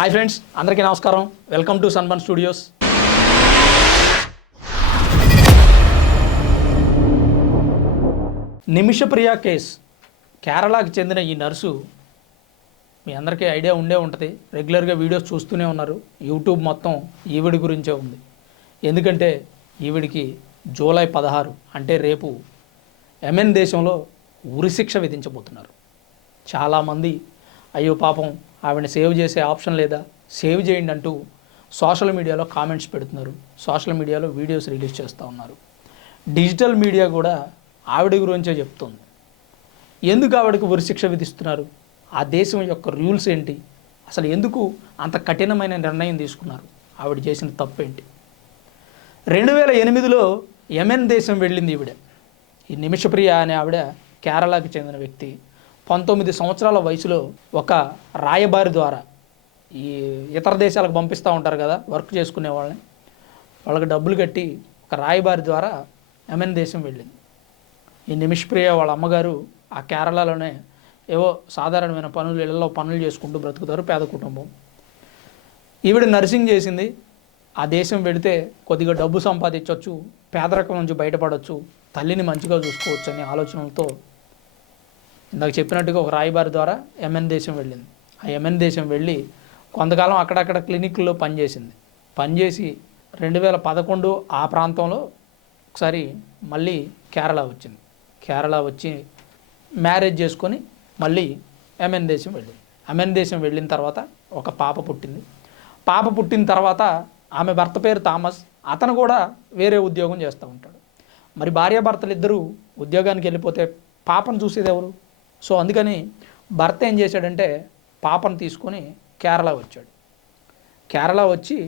Hi friends అందరికీ నమస్కారం. Welcome to సన్బన్ స్టూడియోస్ నిమిషప్రియ కేస్. కేరళకి చెందిన ఈ నర్సు మీ అందరికీ ఐడియా ఉండే ఉంటుంది. రెగ్యులర్గా వీడియోస్ చూస్తూనే ఉన్నారు. యూట్యూబ్ మొత్తం ఈవిడి గురించే ఉంది. ఎందుకంటే ఈవిడికి జూలై పదహారు అంటే రేపు ఎమెన్ దేశంలో ఉరిశిక్ష విధించబోతున్నారు. చాలామంది అయ్యో పాపం ఆవిడని సేవ్ చేసే ఆప్షన్ లేదా సేవ్ చేయండి అంటూ సోషల్ మీడియాలో కామెంట్స్ పెడుతున్నారు. సోషల్ మీడియాలో వీడియోస్ రిలీజ్ చేస్తూ ఉన్నారు. డిజిటల్ మీడియా కూడా ఆవిడ గురించే చెప్తుంది. ఎందుకు ఆవిడకి ఉరిశిక్ష విధిస్తున్నారు? ఆ దేశం యొక్క రూల్స్ ఏంటి? అసలు ఎందుకు అంత కఠినమైన నిర్ణయం తీసుకున్నారు? ఆవిడ చేసిన తప్పేంటి? రెండు వేల ఎనిమిదిలో యెమెన్ దేశం వెళ్ళింది ఈవిడ. ఈ నిమిషప్రియ అనే ఆవిడ కేరళకు చెందిన వ్యక్తి. పంతొమ్మిది సంవత్సరాల వయసులో ఒక రాయబారి ద్వారా ఈ ఇతర దేశాలకు పంపిస్తూ ఉంటారు కదా వర్క్ చేసుకునే వాళ్ళని. వాళ్ళకి డబ్బులు కట్టి ఒక రాయబారి ద్వారా ఎమెన్ దేశం వెళ్ళింది. ఈ నిమిషప్రియ వాళ్ళ అమ్మగారు ఆ కేరళలోనే ఏవో సాధారణమైన పనులు ఇళ్ళలో పనులు చేసుకుంటూ బ్రతుకుతారు పేద కుటుంబం. ఈవిడ నర్సింగ్ చేసింది. ఆ దేశం వెళితే కొద్దిగా డబ్బు సంపాదించవచ్చు పేదరికం నుంచి బయటపడవచ్చు తల్లిని మంచిగా చూసుకోవచ్చు అనే ఆలోచనలతో ఇందాక చెప్పినట్టుగా ఒక రాయబారి ద్వారా ఎంఎన్ దేశం వెళ్ళింది. ఆ ఎంఎన్ దేశం వెళ్ళి కొంతకాలం అక్కడక్కడ క్లినిక్లో పనిచేసింది పనిచేసి రెండు వేల పదకొండు ఆ ప్రాంతంలో ఒకసారి మళ్ళీ కేరళ వచ్చింది. కేరళ వచ్చి మ్యారేజ్ చేసుకొని మళ్ళీ ఎంఎన్ దేశం వెళ్ళింది. యెమెన్ దేశం వెళ్ళిన తర్వాత ఒక పాప పుట్టింది. పాప పుట్టిన తర్వాత ఆమె భర్త పేరు థామస్. అతను కూడా వేరే ఉద్యోగం చేస్తూ ఉంటాడు. మరి భార్యాభర్తలు ఇద్దరూ ఉద్యోగానికి వెళ్ళిపోతే పాపను చూసేది ఎవరు? సో అందుకని భర్త ఏం చేశాడంటే పాపను తీసుకొని కేరళ వచ్చాడు. కేరళ వచ్చి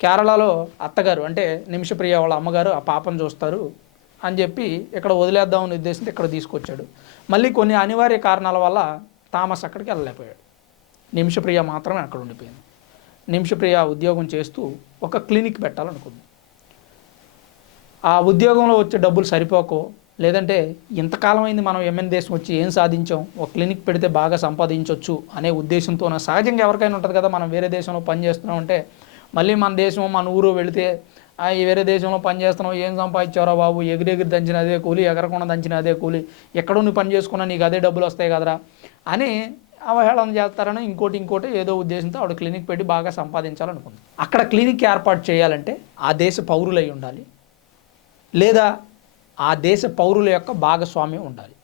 కేరళలో అత్తగారు అంటే నిమిషప్రియ వాళ్ళ అమ్మగారు ఆ పాపను చూస్తారు అని చెప్పి ఇక్కడ వదిలేద్దామనే ఉద్దేశంతో ఇక్కడ తీసుకొచ్చాడు. మళ్ళీ కొన్ని అనివార్య కారణాల వల్ల థామస్ అక్కడికి వెళ్ళలేకపోయాడు. నిమిషప్రియ మాత్రమే అక్కడ ఉండిపోయింది. నిమిషప్రియ ఉద్యోగం చేస్తూ ఒక క్లినిక్ పెట్టాలనుకుంది. ఆ ఉద్యోగంలో వచ్చే డబ్బులు సరిపోకో లేదంటే ఇంతకాలం అయింది మనం ఎంఎన్ దేశం వచ్చి ఏం సాధించాం? ఒక క్లినిక్ పెడితే బాగా సంపాదించవచ్చు అనే ఉద్దేశంతో సహజంగా ఎవరికైనా ఉంటుంది కదా మనం వేరే దేశంలో పని చేస్తున్నాం అంటే మళ్ళీ మన దేశం మన ఊరు వెళితే "ఆ, ఈ వేరే దేశంలో పని చేస్తున్నావు ఏం సంపాదించారా బాబు? ఎగిరెగిరి దంచిన అదే కూలి ఎగరకుండా దంచిన అదే కూలి ఎక్కడో నువ్వు పని చేసుకున్నా నీకు అదే డబ్బులు వస్తాయి కదరా? అని అవహేళన చేస్తారని ఇంకోటి ఇంకోటి ఏదో ఉద్దేశంతో ఆవిడ క్లినిక్ పెట్టి బాగా సంపాదించాలనుకుంది. అక్కడ క్లినిక్ ఏర్పాటు చేయాలంటే ఆ దేశ పౌరులై ఉండాలి. లేదా ఆ దేశ పౌరుల యొక్క భాగస్వామ్యం ఉండాలి.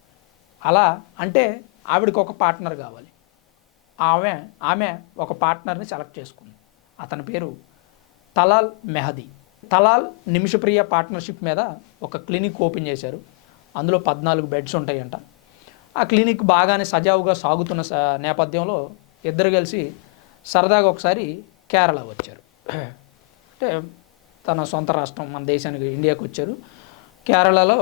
అలా అంటే ఆవిడకి ఒక పార్ట్నర్ కావాలి. ఆమె ఆమె ఒక పార్ట్నర్ని సెలెక్ట్ చేసుకుంది. అతని పేరు Talal Mehdi. Talal Nimisha Priya partnership మీద ఒక క్లినిక్ ఓపెన్ చేశారు. అందులో పద్నాలుగు బెడ్స్ ఉంటాయంట. ఆ క్లినిక్ బాగానే సజావుగా సాగుతున్న నేపథ్యంలో ఇద్దరు కలిసి సరదాగా ఒకసారి కేరళ వచ్చారు. అంటే తన సొంత రాష్ట్రం మన దేశానికి ఇండియాకి వచ్చారు. కేరళలో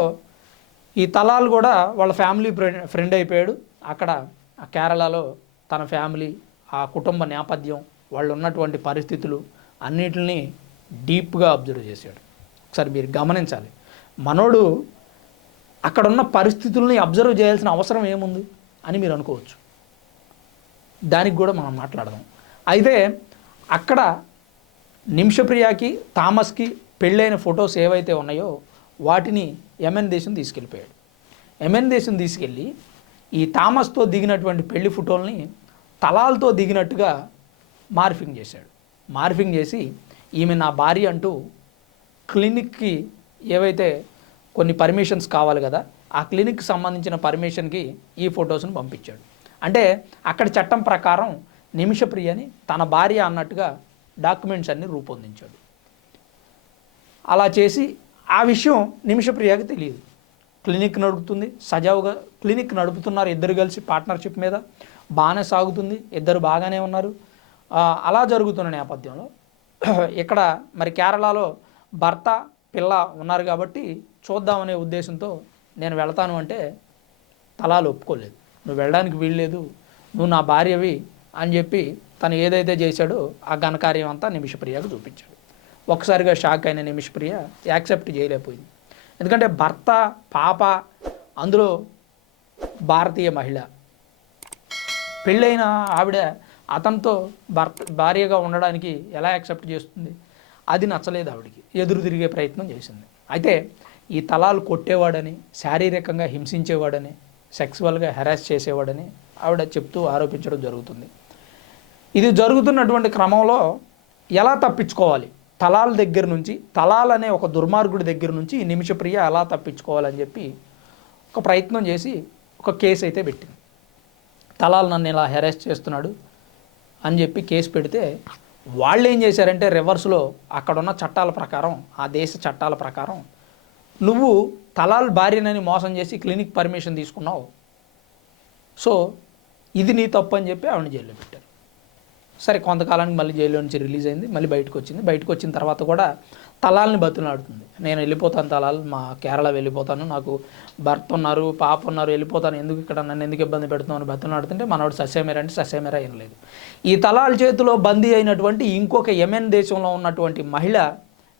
ఈ తలాల్ కూడా వాళ్ళ ఫ్యామిలీ ఫ్రెండ్ ఫ్రెండ్ అయిపోయాడు. అక్కడ ఆ కేరళలో తన ఫ్యామిలీ ఆ కుటుంబ నేపథ్యం వాళ్ళు ఉన్నటువంటి పరిస్థితులు అన్నిటిని డీప్గా అబ్జర్వ్ చేశాడు. ఒకసారి మీరు గమనించాలి. మనోడు అక్కడ ఉన్న పరిస్థితుల్ని అబ్జర్వ్ చేయాల్సిన అవసరం ఏముంది అని మీరు అనుకోవచ్చు. దానికి కూడా మనం మాట్లాడదాం. అయితే అక్కడ నిమిషప్రియాకి థామస్కి పెళ్ళైన ఫొటోస్ ఏవైతే ఉన్నాయో వాటిని యెమెన్ దేశం తీసుకెళ్ళిపోయాడు. యెమెన్ దేశం తీసుకెళ్ళి ఈ థామస్తో దిగినటువంటి పెళ్ళి ఫోటోల్ని తలాలతో దిగినట్టుగా మార్ఫింగ్ చేశాడు. మార్ఫింగ్ చేసి ఈమె నా భార్య అంటూ క్లినిక్కి ఏవైతే కొన్ని పర్మిషన్స్ కావాలి కదా ఆ క్లినిక్కి సంబంధించిన పర్మిషన్కి ఈ ఫొటోస్ని పంపించాడు. అంటే అక్కడ చట్టం ప్రకారం నిమిషప్రియని తన భార్య అన్నట్టుగా డాక్యుమెంట్స్ అన్ని రూపొందించాడు. అలా చేసి ఆ విషయం నిమిషప్రియకి తెలియదు. క్లినిక్ నడుపుతుంది. సజావుగా క్లినిక్ నడుపుతున్నారు ఇద్దరు కలిసి పార్ట్నర్షిప్ మీద. బాగానే సాగుతుంది. ఇద్దరు బాగానే ఉన్నారు. అలా జరుగుతున్న నేపథ్యంలో ఇక్కడ మరి కేరళలో భర్త పిల్ల ఉన్నారు కాబట్టి చూద్దామనే ఉద్దేశంతో నేను వెళ్తాను అంటే తలాలు ఒప్పుకోలేదు. నువ్వు వెళ్ళడానికి వీల్లేదు. నువ్వు నా భార్యవి అని చెప్పి తను ఏదైతే చేశాడో ఆ ఘనకార్యం అంతా నిమిషప్రియకు చూపించాడు. ఒక్కసారిగా షాక్ అయిన నిమిషప్రియ యాక్సెప్ట్ చేయలేకపోయింది. ఎందుకంటే భర్త పాప అందులో భారతీయ మహిళ. పెళ్ళైన ఆవిడ అతనితో భర్త భార్యగా ఉండడానికి ఎలా యాక్సెప్ట్ చేస్తుంది? అది నచ్చలేదు ఆవిడికి. ఎదురు తిరిగే ప్రయత్నం చేసింది. అయితే ఈ తలాలు కొట్టేవాడని శారీరకంగా హింసించేవాడని సెక్సువల్గా హెరాస్ చేసేవాడని ఆవిడ చెప్తూ ఆరోపించడం జరుగుతుంది. ఇది జరుగుతున్నటువంటి క్రమంలో ఎలా తప్పించుకోవాలి? తలాల దగ్గర నుంచి తలాల్ అనే ఒక దుర్మార్గుడి దగ్గర నుంచి నిమిషప్రియ ఎలా తప్పించుకోవాలని చెప్పి ఒక ప్రయత్నం చేసి ఒక కేసు అయితే పెట్టింది. తలాల్ నన్ను ఇలా హెరాస్ చేస్తున్నాడు అని చెప్పి కేసు పెడితే వాళ్ళు ఏం చేశారంటే రివర్స్లో అక్కడున్న చట్టాల ప్రకారం ఆ దేశ చట్టాల ప్రకారం నువ్వు తలాల్ భార్యనని మోసం చేసి క్లినిక్ పర్మిషన్ తీసుకున్నావు. సో ఇది నీ తప్పు అని చెప్పి ఆవిడ జైల్లో పెట్టారు. సరే కొంతకాలానికి మళ్ళీ జైల్లో నుంచి రిలీజ్ అయింది మళ్ళీ బయటకు వచ్చింది. బయటకు వచ్చిన తర్వాత కూడా తలాల్ని బతులాడుతుంది నేను వెళ్ళిపోతాను తలాల్ మా కేరళ వెళ్ళిపోతాను. నాకు భర్త ఉన్నారు పాప ఉన్నారు వెళ్ళిపోతాను. ఎందుకు ఇక్కడ నన్ను ఎందుకు ఇబ్బంది పెడుతున్నావు అని బతులాడుతుంటే మనోడు సస్యమేర అంటే సస్యమేర ఏం లేదు. ఈ తలాల్ చేతిలో బందీ అయినటువంటి ఇంకొక యమెన్ దేశంలో ఉన్నటువంటి మహిళ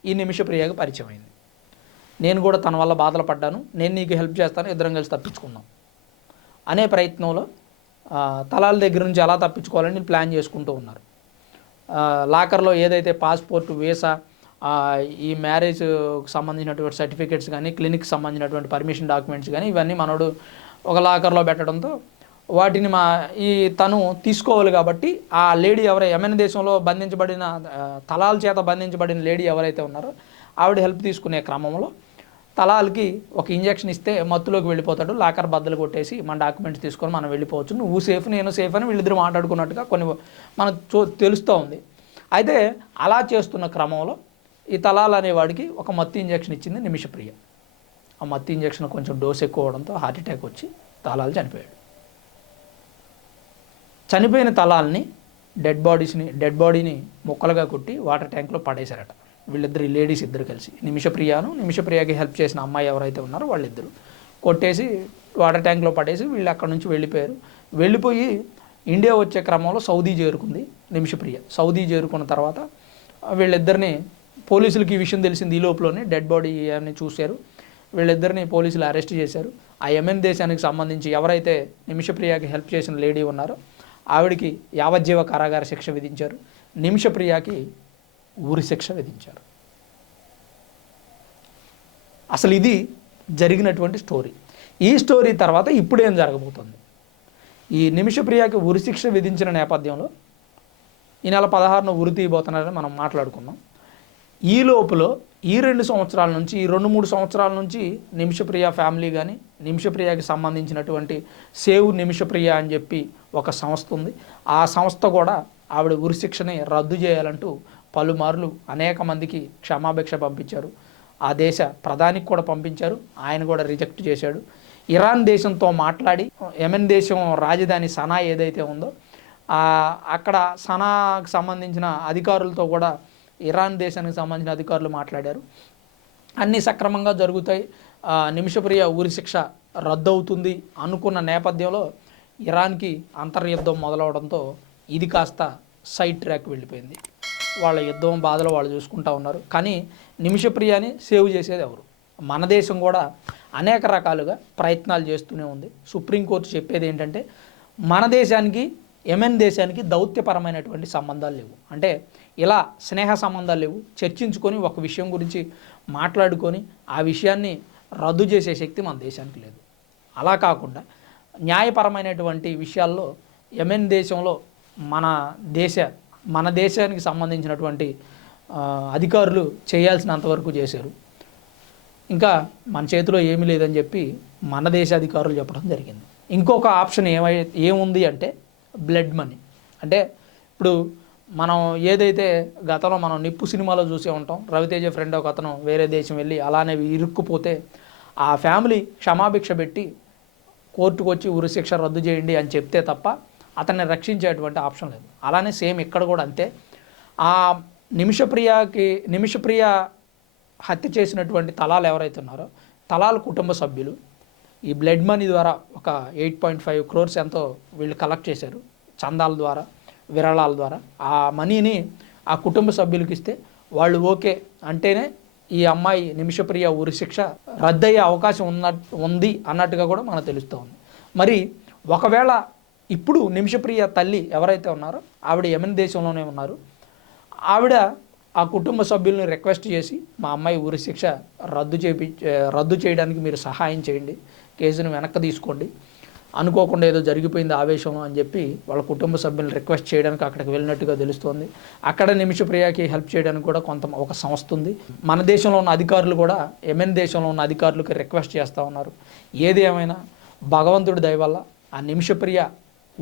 ఈ నిమిషప్రియకు పరిచయం అయింది నేను కూడా తన వల్ల బాధలు పడ్డాను. నేను నీకు హెల్ప్ చేస్తాను ఇద్దరం కలిసి తప్పించుకున్నాం అనే ప్రయత్నంలో తలాల దగ్గర నుంచి ఎలా తప్పించుకోవాలని ప్లాన్ చేసుకుంటూ ఉన్నారు. లాకర్లో ఏదైతే పాస్పోర్ట్ వీసా ఈ మ్యారేజ్ సంబంధించినటువంటి సర్టిఫికేట్స్ కానీ క్లినిక్కి సంబంధించినటువంటి పర్మిషన్ డాక్యుమెంట్స్ కానీ ఇవన్నీ మనోడు ఒక లాకర్లో పెట్టడంతో వాటిని మా ఈ తను తీసుకోవాలి కాబట్టి ఆ లేడీ ఎవరై యమెన్ దేశంలో బంధించబడిన తలాల చేత బంధించబడిన లేడీ ఎవరైతే ఉన్నారో ఆవిడ హెల్ప్ తీసుకునే క్రమంలో తలాలకి ఒక ఇంజెక్షన్ ఇస్తే మత్తులోకి వెళ్ళిపోతాడు లాకర్ బద్దలు కొట్టేసి మన డాక్యుమెంట్స్ తీసుకొని మనం వెళ్ళిపోవచ్చు. నువ్వు సేఫ్ నేను సేఫ్ అని వీళ్ళిద్దరు మాట్లాడుకున్నట్టుగా కొన్ని మనకు చూ తెలుస్తూ ఉంది. అయితే అలా చేస్తున్న క్రమంలో ఈ తలాల్ అనేవాడికి ఒక మత్తి ఇంజెక్షన్ ఇచ్చింది నిమిషప్రియ. ఆ మత్తి ఇంజెక్షన్ కొంచెం డోస్ ఎక్కువ అవడంతో హార్ట్ అటాక్ వచ్చి తలాల్ చనిపోయాడు. చనిపోయిన తలాల్ని డెడ్ బాడీస్ని డెడ్ బాడీని ముక్కలుగా కొట్టి వాటర్ ట్యాంక్లో పడేశారట. వీళ్ళిద్దరు లేడీస్ ఇద్దరు కలిసి. నిమిషప్రియాను నిమిషప్రియకి హెల్ప్ చేసిన అమ్మాయి ఎవరైతే ఉన్నారో వాళ్ళిద్దరు. కొట్టేసి వాటర్ ట్యాంక్లో పడేసి వీళ్ళు అక్కడ నుంచి వెళ్ళిపోయారు. వెళ్ళిపోయి ఇండియా వచ్చే క్రమంలో సౌదీ చేరుకుంది నిమిషప్రియ. సౌదీ చేరుకున్న తర్వాత వీళ్ళిద్దరిని పోలీసులకి ఈ విషయం తెలిసింది ఈ లోపలనే డెడ్ బాడీ అని చూశారు. వీళ్ళిద్దరిని పోలీసులు అరెస్ట్ చేశారు. ఆ యెమెన్ దేశానికి సంబంధించి ఎవరైతే నిమిషప్రియకి హెల్ప్ చేసిన లేడీ ఉన్నారో ఆవిడికి యావజ్జీవ కారాగార శిక్ష విధించారు. నిమిషప్రియకి ఊరి శిక్ష విధించారు. అసలు ఇది జరిగినటువంటి స్టోరీ. ఈ స్టోరీ తర్వాత ఇప్పుడేం జరగబోతుంది? ఈ నిమిషప్రియాకి ఉరి శిక్ష విధించిన నేపథ్యంలో ఈ నెల పదహారున ఉరి తీయబోతున్నారని మనం మాట్లాడుకున్నాం. ఈ లోపల ఈ రెండు సంవత్సరాల నుంచి ఈ రెండు మూడు సంవత్సరాల నుంచి నిమిషప్రియ ఫ్యామిలీ కానీ నిమిషప్రియకి సంబంధించినటువంటి సేవ్ నిమిషప్రియ అని చెప్పి ఒక సంస్థ ఉంది. ఆ సంస్థ కూడా ఆవిడ ఉరిశిక్షని రద్దు చేయాలంటూ పలుమార్లు అనేక మందికి క్షమాభిక్ష పంపించారు. ఆ దేశ ప్రధానికి కూడా పంపించారు. ఆయన కూడా రిజెక్ట్ చేశాడు. ఇరాన్ దేశంతో మాట్లాడి యెమెన్ దేశం రాజధాని సనా ఏదైతే ఉందో అక్కడ సనాకు సంబంధించిన అధికారులతో కూడా ఇరాన్ దేశానికి సంబంధించిన అధికారులు మాట్లాడారు. అన్నీ సక్రమంగా జరుగుతాయి. ఆ, నిమిషప్రియ ఊరి శిక్ష రద్దవుతుంది అనుకున్న నేపథ్యంలో ఇరాన్కి అంతర్యుద్ధం మొదలవడంతో ఇది కాస్త సైడ్ ట్రాక్ వెళ్ళిపోయింది. వాళ్ళ యుద్ధం బాధలు వాళ్ళు చూసుకుంటా ఉన్నారు. కానీ నిమిషప్రియాని సేవ్ చేసేది ఎవరు? మన దేశం కూడా అనేక రకాలుగా ప్రయత్నాలు చేస్తూనే ఉంది. సుప్రీంకోర్టు చెప్పేది ఏంటంటే మన దేశానికి యెమెన్ దేశానికి దౌత్యపరమైనటువంటి సంబంధాలు లేవు. అంటే ఇలా స్నేహ సంబంధాలు లేవు. చర్చించుకొని ఒక విషయం గురించి మాట్లాడుకొని ఆ విషయాన్ని రద్దు చేసే శక్తి మన దేశానికి లేదు. అలా కాకుండా న్యాయపరమైనటువంటి విషయాల్లో యెమెన్ దేశంలో మన దేశ మన దేశానికి సంబంధించినటువంటి అధికారులు చేయాల్సినంతవరకు చేశారు. ఇంకా మన చేతిలో ఏమీ లేదని చెప్పి మన దేశ అధికారులు చెప్పడం జరిగింది. ఇంకొక ఆప్షన్ ఏమై ఏముంది అంటే బ్లడ్ మనీ. అంటే ఇప్పుడు మనం ఏదైతే గతంలో మనం నిప్పు సినిమాలో చూసే ఉంటాం రవితేజ ఫ్రెండ్ ఒక అతను వేరే దేశం వెళ్ళి అలానే ఇరుక్కుపోతే ఆ ఫ్యామిలీ క్షమాభిక్ష పెట్టి కోర్టుకు వచ్చి ఉరిశిక్ష రద్దు చేయండి అని చెప్తే తప్ప అతన్ని రక్షించేటువంటి ఆప్షన్ లేదు. అలానే సేమ్ ఇక్కడ కూడా అంతే. ఆ నిమిషప్రియకి నిమిషప్రియ హత్య చేసినటువంటి తలాలు ఎవరైతే ఉన్నారో తలాల కుటుంబ సభ్యులు ఈ బ్లడ్ మనీ ద్వారా ఒక ఎయిట్ పాయింట్ ఫైవ్ క్రోర్స్ ఎంతో వీళ్ళు కలెక్ట్ చేశారు చందాల ద్వారా విరాళాల ద్వారా. ఆ మనీని ఆ కుటుంబ సభ్యులకి ఇస్తే వాళ్ళు ఓకే అంటేనే ఈ అమ్మాయి నిమిషప్రియ ఊరి శిక్ష రద్దయ్యే అవకాశం ఉన్న ఉంది అన్నట్టుగా కూడా మనకు తెలుస్తూ ఉంది. మరి ఒకవేళ ఇప్పుడు నిమిషప్రియ తల్లి ఎవరైతే ఉన్నారో ఆవిడ యమన్ దేశంలోనే ఉన్నారు. ఆవిడ ఆ కుటుంబ సభ్యుల్ని రిక్వెస్ట్ చేసి మా అమ్మాయి ఊరి శిక్ష రద్దు చేపి రద్దు చేయడానికి మీరు సహాయం చేయండి కేసును వెనక్కి తీసుకోండి అనుకోకుండా ఏదో జరిగిపోయింది ఆవేశం అని చెప్పి వాళ్ళ కుటుంబ సభ్యులను రిక్వెస్ట్ చేయడానికి అక్కడికి వెళ్ళినట్టుగా తెలుస్తోంది. అక్కడ నిమిషప్రియకి హెల్ప్ చేయడానికి కూడా కొంత ఒక సంస్థ ఉంది. మన దేశంలో ఉన్న అధికారులు కూడా ఎమెన్ దేశంలో ఉన్న అధికారులకి రిక్వెస్ట్ చేస్తూ ఉన్నారు. ఏది ఏమైనా భగవంతుడి దయ వల్ల ఆ నిమిషప్రియ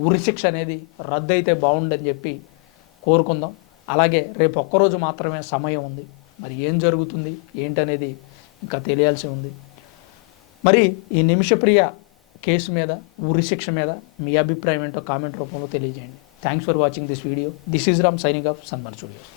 ఉరిశిక్ష అనేది రద్దయితే బాగుండని చెప్పి కోరుకుందాం. అలాగే రేపు ఒక్కరోజు మాత్రమే సమయం ఉంది. మరి ఏం జరుగుతుంది? ఏంటనేది ఇంకా తెలియాల్సి ఉంది. మరి ఈ నిమిషప్రియ కేసు మీద ఉరిశిక్ష మీద మీ అభిప్రాయం ఏంటో కామెంట్ రూపంలో తెలియజేయండి. Thanks for watching this video this is Ram signing off సన్మర్ studios